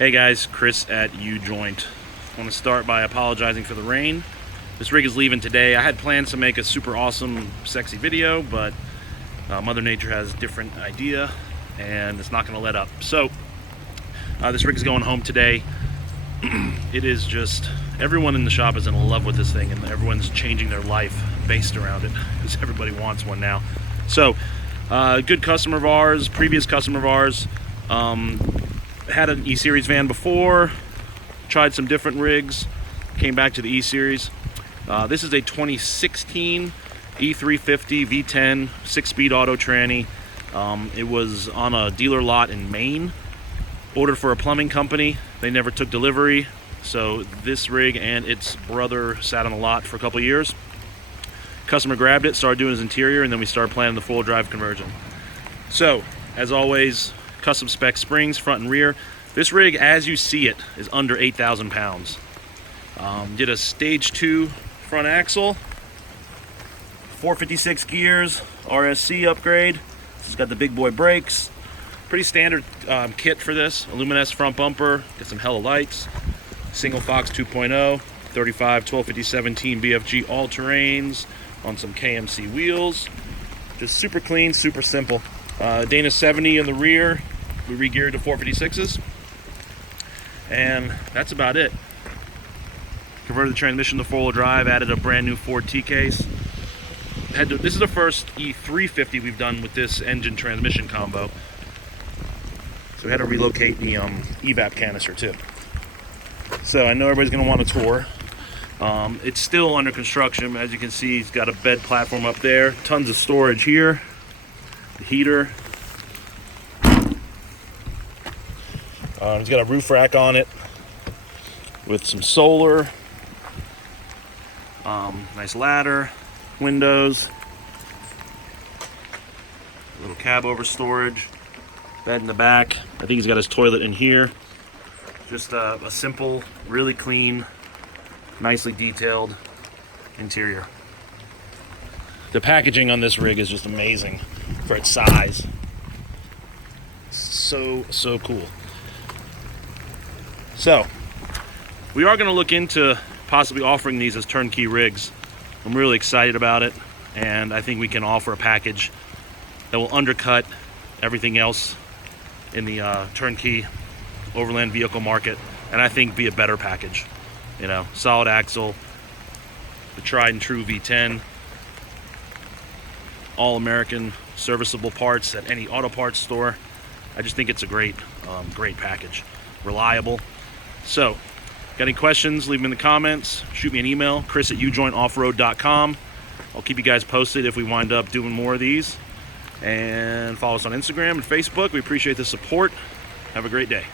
Hey guys, Chris at Ujoint. I want to start by apologizing for the rain. This rig is leaving today. I had plans to make a super awesome, sexy video, but Mother Nature has a different idea, and it's not going to let up. So, this rig is going home today. It is just, everyone in the shop is in love with this thing, and everyone's changing their life based around it, because everybody wants one now. So, good customer of ours, previous customer of ours, had an E-Series van before, tried some different rigs, came back to the E-Series. This is a 2016 E350 V10 6-speed auto tranny. It was on a dealer lot in Maine, ordered for a plumbing company. They never took delivery, so this rig and its brother sat on the lot for a couple years. Customer grabbed it, started doing his interior, and then we started planning the full drive conversion. So, as always, custom spec springs, front and rear. This rig, as you see it, is under 8,000 pounds. Did a stage 2 front axle, 456 gears, RSC upgrade. It's got the big boy brakes. Pretty standard kit for this. Aluminous front bumper, got some hella lights. Single Fox 2.0, 35 1250 17 BFG all-terrains on some KMC wheels. Just super clean, super simple. Dana 70 in the rear. We re-geared to 456s. And that's about it. Converted the transmission to four-wheel drive, added a brand new Ford T-case. This is the first E350 we've done with this engine transmission combo. So we had to relocate the evap canister too. So I know everybody's going to want a tour. It's still under construction. As you can see, he's got a bed platform up there. Tons of storage here. The heater. He's got a roof rack on it with some solar. Nice ladder. Windows. A little cab over storage. Bed in the back. I think he's got his toilet in here. Just a simple, really clean, nicely detailed interior. The packaging on this rig is just amazing for its size. So cool. So, we are going to look into possibly offering these as turnkey rigs. I'm really excited about it, and I think we can offer a package that will undercut everything else in the turnkey overland vehicle market, and I think be a better package. You know, solid axle, the tried and true V10, all American serviceable parts at any auto parts store. I just think it's a great package, reliable. So, got any questions, leave them in the comments. Shoot me an email, Chris at ujointoffroad.com. I'll keep you guys posted if we wind up doing more of these. And follow us on Instagram and Facebook. We appreciate the support. Have a great day.